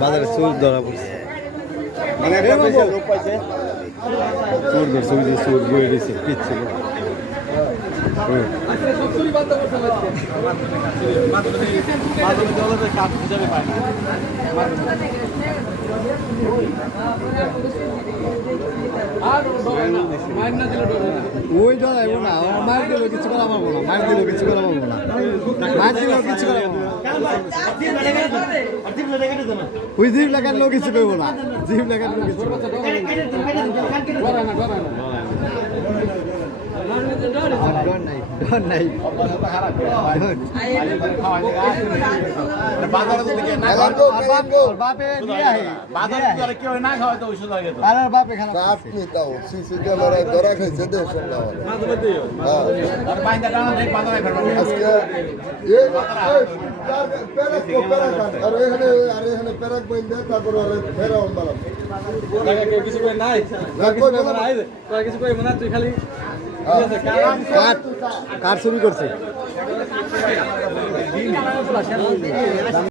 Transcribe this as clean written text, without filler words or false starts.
বাজারে চোর ধরা পড়ছে চোর ধরছে ওই যে চোর বয়ে দিয়েছে পিচ্ছিল ওই ডরাইবো না মায়ের দিলেও কিছু করা পারবো না মায়ের দিলেও কিছু করা পারবো না মায়ের দিলেও কিছু করা পারবো না ওই জিপ লাগার লোক কিছু করবো না জিপ লাগার লোক কিছু তুই খালি কার শুরু করছে